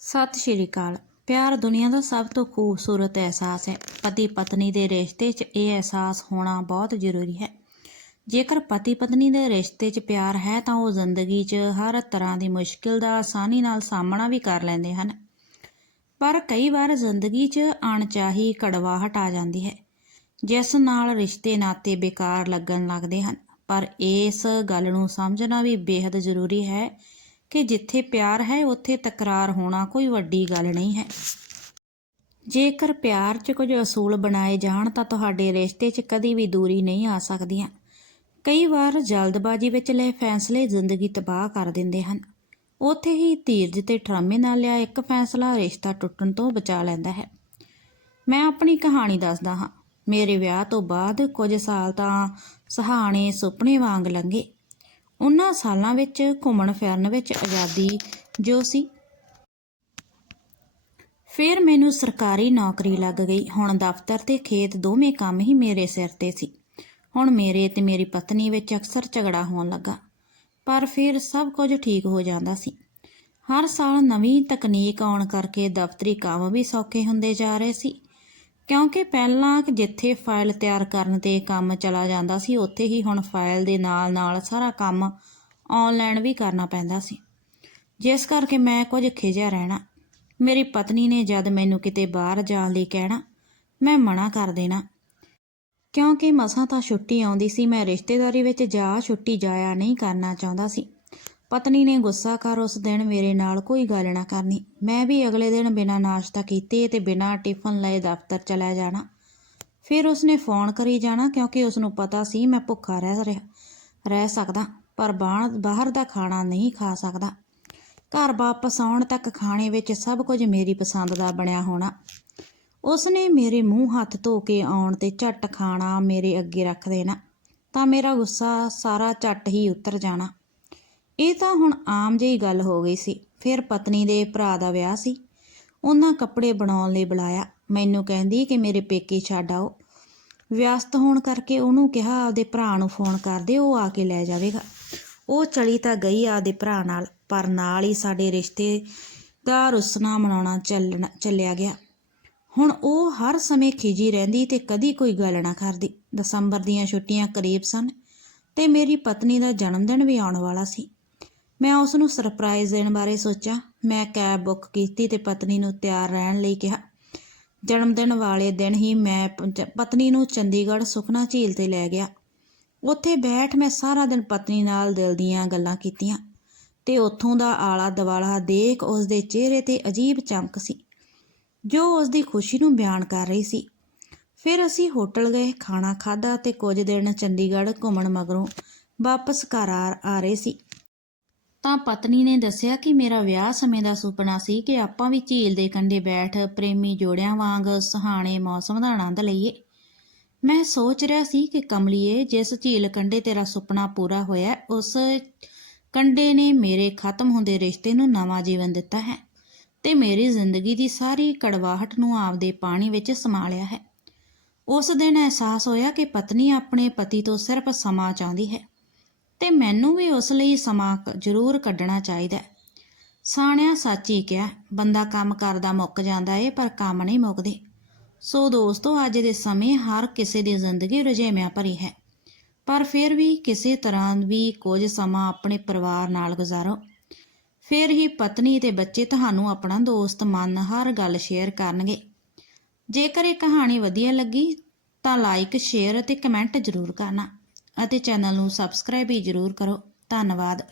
ਸਤਿ ਸ਼੍ਰੀ ਅਕਾਲ। ਪਿਆਰ ਦੁਨੀਆ ਦਾ ਸਭ ਤੋਂ ਖੂਬਸੂਰਤ ਅਹਿਸਾਸ ਹੈ। ਪਤੀ ਪਤਨੀ ਦੇ ਰਿਸ਼ਤੇ 'ਚ ਇਹ ਅਹਿਸਾਸ ਹੋਣਾ ਬਹੁਤ ਜ਼ਰੂਰੀ ਹੈ। ਜੇਕਰ ਪਤੀ ਪਤਨੀ ਦੇ ਰਿਸ਼ਤੇ 'ਚ ਪਿਆਰ ਹੈ ਤਾਂ ਉਹ ਜ਼ਿੰਦਗੀ 'ਚ ਹਰ ਤਰ੍ਹਾਂ ਦੀ ਮੁਸ਼ਕਿਲ ਦਾ ਆਸਾਨੀ ਨਾਲ ਸਾਹਮਣਾ ਵੀ ਕਰ ਲੈਂਦੇ ਹਨ। ਪਰ ਕਈ ਵਾਰ ਜ਼ਿੰਦਗੀ 'ਚ ਅਣਚਾਹੀ ਕੜਵਾਹਟ ਆ ਜਾਂਦੀ ਹੈ, ਜਿਸ ਨਾਲ ਰਿਸ਼ਤੇ ਨਾਤੇ ਬੇਕਾਰ ਲੱਗਣ ਲੱਗਦੇ ਹਨ। ਪਰ ਇਸ ਗੱਲ ਨੂੰ ਸਮਝਣਾ ਵੀ ਬੇहद ਜ਼ਰੂਰੀ ਹੈ ਕਿ ਜਿੱਥੇ ਪਿਆਰ ਹੈ, ਉੱਥੇ ਤਕਰਾਰ ਹੋਣਾ ਕੋਈ ਵੱਡੀ ਗੱਲ ਨਹੀਂ ਹੈ। ਜੇਕਰ ਪਿਆਰ 'ਚ ਕੁਝ ਅਸੂਲ ਬਣਾਏ ਜਾਣ, ਤਾਂ ਤੁਹਾਡੇ ਰਿਸ਼ਤੇ 'ਚ ਕਦੀ ਵੀ ਦੂਰੀ ਨਹੀਂ ਆ ਸਕਦੀਆਂ। ਕਈ ਵਾਰ ਜਲਦਬਾਜ਼ੀ ਵਿੱਚ ਲਏ ਫੈਸਲੇ ਜ਼ਿੰਦਗੀ ਤਬਾਹ ਕਰ ਦਿੰਦੇ ਹਨ। ਉੱਥੇ ਹੀ ਧੀਰਜ ਤੇ ਠਰਮੇ ਨਾਲ ਲਿਆ ਇੱਕ ਫੈਸਲਾ ਰਿਸ਼ਤਾ ਟੁੱਟਣ ਤੋਂ ਬਚਾ ਲੈਂਦਾ ਹੈ। ਮੈਂ ਆਪਣੀ ਕਹਾਣੀ ਦੱਸਦਾ ਹਾਂ। ਮੇਰੇ ਵਿਆਹ ਤੋਂ ਬਾਅਦ ਕੁਝ ਸਾਲ ਤਾਂ ਸਹਾਣੇ ਸੁਪਨੇ ਵਾਂਗ ਲੰਘੇ। ਉਹਨਾਂ ਸਾਲਾਂ ਵਿੱਚ ਘੁੰਮਣ ਫਿਰਨ ਵਿੱਚ ਆਜ਼ਾਦੀ ਜੋ ਸੀ। ਫਿਰ ਮੈਨੂੰ ਸਰਕਾਰੀ ਨੌਕਰੀ ਲੱਗ ਗਈ। ਹੁਣ ਦਫ਼ਤਰ ਤੇ ਖੇਤ ਦੋਵੇਂ ਕੰਮ ਹੀ ਮੇਰੇ ਸਿਰ ਤੇ ਸੀ। ਹੁਣ ਮੇਰੇ ਤੇ ਮੇਰੀ ਪਤਨੀ ਵਿੱਚ ਅਕਸਰ ਝਗੜਾ ਹੋਣ ਲੱਗਾ। ਪਰ ਫਿਰ ਸਭ ਕੁਝ ਠੀਕ ਹੋ ਜਾਂਦਾ ਸੀ। ਹਰ ਸਾਲ ਨਵੀਂ ਤਕਨੀਕ ਆਉਣ ਕਰਕੇ ਦਫ਼ਤਰੀ ਕੰਮ ਵੀ ਸੌਖੇ ਹੁੰਦੇ ਜਾ ਰਹੇ ਸੀ। ਕਿਉਂਕਿ ਪਹਿਲਾਂ ਜਿੱਥੇ ਫਾਈਲ ਤਿਆਰ ਕਰਨ ਤੇ ਕੰਮ ਚਲਾ ਜਾਂਦਾ ਸੀ, ਉੱਥੇ ਹੀ ਹੁਣ ਫਾਈਲ ਦੇ ਨਾਲ-ਨਾਲ ਸਾਰਾ ਕੰਮ ਆਨਲਾਈਨ ਵੀ ਕਰਨਾ ਪੈਂਦਾ ਸੀ। ਜਿਸ ਕਰਕੇ ਮੈਂ ਕੁਝ ਖਿਜਿਆ ਰਹਿਣਾ। ਮੇਰੀ ਪਤਨੀ ਨੇ ਜਦ ਮੈਨੂੰ ਕਿਤੇ ਬਾਹਰ ਜਾਣ ਲਈ ਕਹਿਣਾ, ਮੈਂ ਮਨਾ ਕਰ ਦੇਣਾ। ਕਿਉਂਕਿ ਮਸਾਂ ਤਾਂ ਛੁੱਟੀ ਆਉਂਦੀ ਸੀ, ਮੈਂ ਰਿਸ਼ਤੇਦਾਰੀ ਵਿੱਚ ਜਾ ਛੁੱਟੀ ਜਾਇਆ ਨਹੀਂ ਕਰਨਾ ਚਾਹੁੰਦਾ ਸੀ। ਪਤਨੀ ਨੇ ਗੁੱਸਾ ਕਰ ਉਸ ਦਿਨ ਮੇਰੇ ਨਾਲ ਕੋਈ ਗੱਲ ਨਾ ਕਰਨੀ। ਮੈਂ ਵੀ ਅਗਲੇ ਦਿਨ ਬਿਨਾਂ ਨਾਸ਼ਤਾ ਕੀਤੇ ਤੇ ਬਿਨਾਂ ਟਿਫਨ ਲਏ ਦਫ਼ਤਰ ਚਲਾ ਜਾਣਾ। ਫਿਰ ਉਸਨੇ ਫੋਨ ਕਰੀ ਜਾਣਾ ਕਿਉਂਕਿ ਉਸ ਨੂੰ ਪਤਾ ਸੀ ਮੈਂ ਭੁੱਖਾ ਰਹਿ ਰਿਹਾ, ਰਹਿ ਸਕਦਾ, ਪਰ ਬਾਹਰ ਬਾਹਰ ਦਾ ਖਾਣਾ ਨਹੀਂ ਖਾ ਸਕਦਾ। ਘਰ ਵਾਪਸ ਆਉਣ ਤੱਕ ਖਾਣੇ ਵਿੱਚ ਸਭ ਕੁਝ ਮੇਰੀ ਪਸੰਦ ਦਾ ਬਣਿਆ ਹੋਣਾ। ਉਸਨੇ ਮੇਰੇ ਮੂੰਹ ਹੱਥ ਧੋ ਕੇ ਆਉਣ ਤੇ ਝੱਟ ਖਾਣਾ ਮੇਰੇ ਅੱਗੇ ਰੱਖ ਦੇਣਾ ਤਾਂ ਮੇਰਾ ਗੁੱਸਾ ਸਾਰਾ ਝੱਟ ਹੀ ਉਤਰ ਜਾਣਾ। ਇਹ ਤਾਂ ਹੁਣ ਆਮ ਜਿਹੀ ਗੱਲ ਹੋ ਗਈ ਸੀ। ਫਿਰ ਪਤਨੀ ਦੇ ਭਰਾ ਦਾ ਵਿਆਹ ਸੀ। ਉਹਨਾਂ ਕੱਪੜੇ ਬਣਾਉਣ ਲਈ ਬੁਲਾਇਆ। ਮੈਨੂੰ ਕਹਿੰਦੀ ਕਿ ਮੇਰੇ ਪੇਕੇ ਛੱਡ ਆਓ। ਵਿਅਸਤ ਹੋਣ ਕਰਕੇ ਉਹਨੂੰ ਕਿਹਾ, ਆਪਦੇ ਭਰਾ ਨੂੰ ਫੋਨ ਕਰ ਦੇ ਉਹ ਆ ਕੇ ਲੈ ਜਾਵੇਗਾ। ਉਹ ਚਲੀ ਤਾਂ ਗਈ ਆਪਦੇ ਭਰਾ ਨਾਲ, ਪਰ ਨਾਲ ਹੀ ਸਾਡੇ ਰਿਸ਼ਤੇ ਦਾ ਰੁਸਨਾ ਮਨਾਉਣਾ ਚੱਲਣਾ, ਚੱਲਿਆ ਗਿਆ। ਹੁਣ ਉਹ ਹਰ ਸਮੇਂ ਖਿਜੀ ਰਹਿੰਦੀ ਤੇ ਕਦੀ ਕੋਈ ਗੱਲ ਨਾ ਕਰਦੀ। ਦਸੰਬਰ ਦੀਆਂ ਛੁੱਟੀਆਂ ਕਰੀਬ ਸਨ ਤੇ ਮੇਰੀ ਪਤਨੀ ਦਾ ਜਨਮ ਦਿਨ ਵੀ ਆਉਣ ਵਾਲਾ ਸੀ। ਮੈਂ ਉਸ ਨੂੰ ਸਰਪ੍ਰਾਈਜ਼ ਦੇਣ ਬਾਰੇ ਸੋਚਿਆ। ਮੈਂ ਕੈਬ ਬੁੱਕ ਕੀਤੀ ਤੇ ਪਤਨੀ ਨੂੰ ਤਿਆਰ ਰਹਿਣ ਲਈ ਕਿਹਾ। ਜਨਮ ਦਿਨ ਵਾਲੇ ਦਿਨ ਹੀ ਮੈਂ ਪੰਜ- ਪਤਨੀ ਨੂੰ ਚੰਡੀਗੜ੍ਹ ਸੁਖਨਾ ਝੀਲ ਤੇ ਲੈ ਗਿਆ। ਉੱਥੇ ਬੈਠ ਮੈਂ ਸਾਰਾ ਦਿਨ ਪਤਨੀ ਨਾਲ ਦਿਲ ਦੀਆਂ ਗੱਲਾਂ ਕੀਤੀਆਂ ਤੇ ਉੱਥੋਂ ਦਾ ਆਲਾ ਦਵਾਲਾ ਦੇਖ ਉਸ ਦੇ ਚਿਹਰੇ ਤੇ ਅਜੀਬ ਚਮਕ ਸੀ, ਜੋ ਉਸ ਦੀ ਖੁਸ਼ੀ ਨੂੰ ਬਿਆਨ ਕਰ ਰਹੀ ਸੀ। ਫਿਰ ਅਸੀਂ ਹੋਟਲ ਗਏ, ਖਾਣਾ ਖਾਧਾ ਤੇ ਕੁਝ ਦਿਨ ਚੰਡੀਗੜ੍ਹ ਘੁੰਮਣ ਮਗਰੋਂ ਵਾਪਸ ਘਰ ਆ ਰਹੇ ਸੀ। ਤਾਂ ਪਤਨੀ ਨੇ ਦੱਸਿਆ ਕਿ ਮੇਰਾ ਵਿਆਹ ਸਮੇਂ ਦਾ ਸੁਪਨਾ ਸੀ ਕਿ ਆਪਾਂ ਵੀ ਝੀਲ ਦੇ ਕੰਢੇ ਬੈਠ ਪ੍ਰੇਮੀ ਜੋੜਿਆਂ ਵਾਂਗ ਸੁਹਾਣੇ ਮੌਸਮ ਦਾ ਆਨੰਦ ਲਈਏ। ਮੈਂ ਸੋਚ ਰਿਹਾ ਸੀ ਕਿ ਕਮਲੀਏ, ਜਿਸ ਝੀਲ ਕੰਢੇ ਤੇਰਾ ਸੁਪਨਾ ਪੂਰਾ ਹੋਇਆ, ਉਸ ਕੰਢੇ ਨੇ ਮੇਰੇ ਖਤਮ ਹੁੰਦੇ ਰਿਸ਼ਤੇ ਨੂੰ ਨਵਾਂ ਜੀਵਨ ਦਿੱਤਾ ਹੈ ਤੇ ਮੇਰੀ ਜ਼ਿੰਦਗੀ ਦੀ ਸਾਰੀ ਕੜਵਾਹਟ ਨੂੰ ਆਪਦੇ ਪਾਣੀ ਵਿੱਚ ਸਮਾ ਲਿਆ ਹੈ। ਉਸ ਦਿਨ ਅਹਿਸਾਸ ਹੋਇਆ ਕਿ ਪਤਨੀ ਆਪਣੇ ਪਤੀ ਤੋਂ ਸਿਰਫ ਸਮਾਂ ਚਾਹੁੰਦੀ ਹੈ। ਤੇ ਮੈਨੂੰ ਵੀ ਉਸ ਲਈ ਸਮਾਂ ਕ- ਜ਼ਰੂਰ ਕੱਢਣਾ ਚਾਹੀਦਾ ਸਾਣਿਆ ਸੱਚ ਹੀ ਕਿਹਾ, ਬੰਦਾ ਕੰਮ ਕਰਦਾ ਮੁੱਕ ਜਾਂਦਾ ਏ, ਪਰ ਕੰਮ ਨਹੀਂ ਮੁੱਕਦੇ। ਸੋ ਦੋਸਤੋ, ਅੱਜ ਦੇ ਸਮੇਂ ਹਰ ਕਿਸੇ ਦੀ ਜ਼ਿੰਦਗੀ ਰੁਝੇਵਿਆਂ ਭਰੀ ਹੈ। ਪਰ ਫਿਰ ਵੀ ਕਿਸੇ ਤਰ੍ਹਾਂ ਵੀ ਕੁਝ ਸਮਾਂ ਆਪਣੇ ਪਰਿਵਾਰ ਨਾਲ ਗੁਜ਼ਾਰੋ। ਫਿਰ ਹੀ ਪਤਨੀ ਤੇ ਬੱਚੇ ਤੁਹਾਨੂੰ ਆਪਣਾ ਦੋਸਤ ਮੰਨ ਹਰ ਗੱਲ ਸ਼ੇਅਰ ਕਰਨਗੇ। ਜੇਕਰ ਇਹ ਕਹਾਣੀ ਵਧੀਆ ਲੱਗੀ, ਤਾਂ ਲਾਈਕ, ਸ਼ੇਅਰ ਅਤੇ ਕਮੈਂਟ ਜ਼ਰੂਰ ਕਰਨਾ। ਅਤੇ ਚੈਨਲ ਨੂੰ ਸਬਸਕ੍ਰਾਈਬ ਵੀ ਜ਼ਰੂਰ ਕਰੋ। ਧੰਨਵਾਦ।